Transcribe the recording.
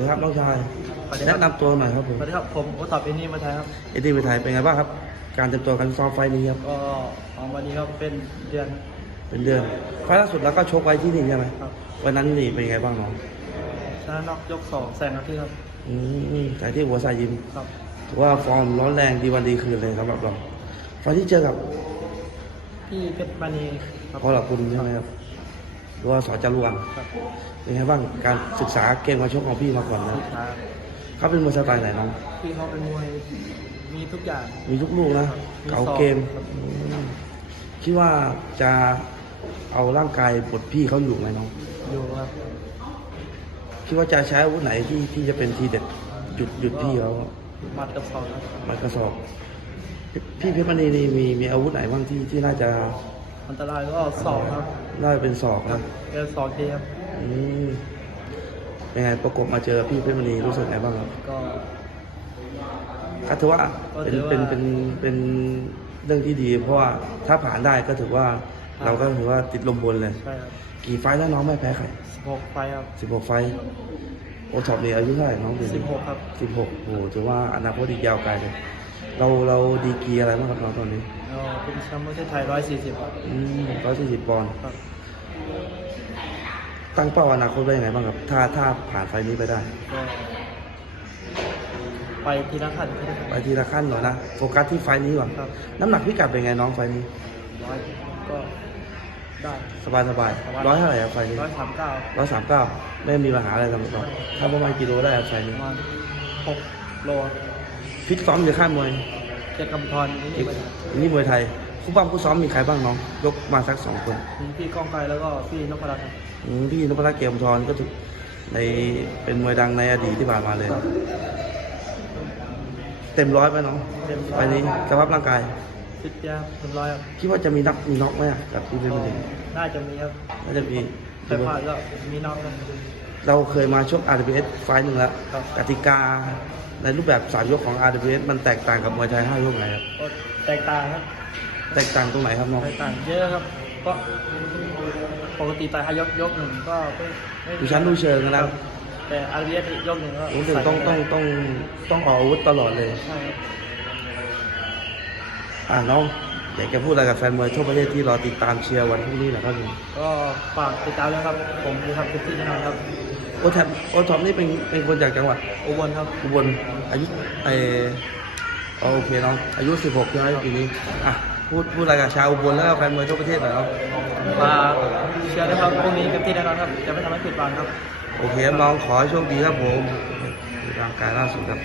ดีครับน้องชายสวัสดีครัแนะบนำตัวหน่อยครับผมสวัสดีครับผมโอตับเอนี่มาไทยครับเอทีไปไทยเป็นไงบ้างครับ การเตรียมตัวการซ้อมไฟล์นี้ครับก็ของวันนี้ก็เป็นเดือนเป็นเดือนไฟล์ล่าสุดแล้วก็ชกไว้ที่นี่ใช่ไหมครับวันนั้นนี่เป็นไงบ้างน้องชนะน็อกยกสองแซงครับที่ครับอืมแต่ที่หัวสายยิมครับถือว่าฟอร์มร้อนแรงดีวันดีคืนเลยสำหรับเราไฟล์ที่เจอกับพี่เพชรมณีครับพอหลักคุณใช่ไหมครับ หรือว่าสอจารวงครับเป็นไงบ้างการศึกษาเกมมาชกของพี่มาก่อนนะพี่ชายเขาเป็นมวยสไตล์ไหนน้องพี่เขาเป็นมวยมีทุกอย่าง มีทุกลูกนะมีเก๋าศอกเกมครับอืมคิดว่าจะเอาร่างกายบดพี่เขาอยู่ไหมน้อง อยู่ครับ คิดว่าจะใช้อาวุธไหนที่ที่จะเป็นทีเด็ดหยุดหยุดพี่เขามัดกับสองครับมันกระสอบ พี่เพชรมณีนี่มีมีอาวุธไหนบ้างที่ที่น่าจะ อันตรายก็สองครับน่าจะเป็นศอกนะเอลสองทีครับอืมเป็นไงประกบมาเจอพี่เพชรมณีรู้สึกไงบ้างครับก็ ก็ถือว่าก็เป็นถือว่า เป็นเป็นเป็นเรื่องที่ดี เพราะว่าถ้าผ่านได้ก็ถือว่าครับเราก็ถือว่าติดลมบนเลย ใช่ครับกี่ไฟล์แล้วน้องไม่แพ้ใครสิบหกไฟครับสิบหกไฟล์โอท็อปนี่อายุเท่าไหร่น้องดูสิบหกครับ สิบหกโอ้โหถือว่าอนาคตอีกยาวไกลเลย เราเราดีกรีอะไรบ้างครับน้องตอนนี้ก็เป็นแชมป์ประเทศไทยร้อยสี่สิบครับอืมร้อยสี่สิบปอนด์ครับตั้งเป้าอนาคตไว้ยังไงบ้างครับ ถ้าถ้าผ่านไฟล์นี้ไปได้ ก็ไปทีละขั้นทีละขั้น ไปทีละขั้นหน่อยนะโฟกัสที่ไฟล์นี้ก่อนครับ น้ำหนักพิกัดเป็นไงน้องไฟล์นี้ ร้อยก็ได้สบายสบายร้อยเท่าไหร่ครับไฟล์นี้ร้อยสามเก้าร้อยสามเก้าไม่มีปัญหาอะไรสำหรับเราถ้าประมาณกิโลได้ครับไฟล์ปนี้ระมาณหกโล ฟิตซ้อมอยู่ค่ายมวยเจ็ดกำพรนี่อีนี่กนี่มวยไทยคู่ปั้มคู่ซ้อมมีใครบ้างน้อง ยกมาสักสองคนมีพี่ก้องไกรแล้วก็พี่นพรัตน์ครับอืมพี่นพรัตน์เกียรติทรก็ถือในเป็นมวยดังในอดีตที่ผ่านมาเลยเต็มร้อยไหมน้องเต็มไฟล์นี้สภาพร่างกาย ฟิตเปียเต็มร้อยครับคิดว่าจะมีนักมีน็อกไหมอะกับพี่เป็นมวยน่าจะมีครับน่าจะมีแต่พลาดก็มีน้องครับ เราเคยมาชก RWS ไฟล์หนึ่งแล้วครับกติกาในรูปแบบสามยกของ RWS มันแตกต่างกับมวยไทยห้ายกไหนครับก็แตกต่างครับแตกต่างตรงไหนครับน้องแตกต่างเยอะครับก็ปกติต่อยยกยกหนึ่งก็ไม่ไม่ดูชั้นดูเชิงนะแต่อาร์เบียยกหนึ่งก็รู้สึกต้องต้องต้องต้องออกอาวุธตลอดเลยใช่ครับอ่าน้อง อยากจะพูดอะไรกับแฟนมวยทั่วประเทศที่รอติดตามเชียร์วันพรุ่งนี้หนะครับผมก็ฝากติดตามด้วยครับ ผมจะทำเต็มที่แน่นอนครับ โอแทมโอทอมนี่เป็นเป็นคนจากจังหวัดอุบลครับ อุบลอายุเอออ๋อโอเคน้องอายุ 16ใช่ไหมปีนี้อะพูดพูดอะไรกับชาวอุบลแล้วก็แฟนมวยทั่วประเทศหน่อยครับฝากเชียร์ด้วยครับพรุ่งนี้เต็มที่แน่นอนครับ จะไม่ทำให้ผิดหวังครับ โอเคครับน้องขอให้โชคดีครับผมร่างกายล่าสุดครับ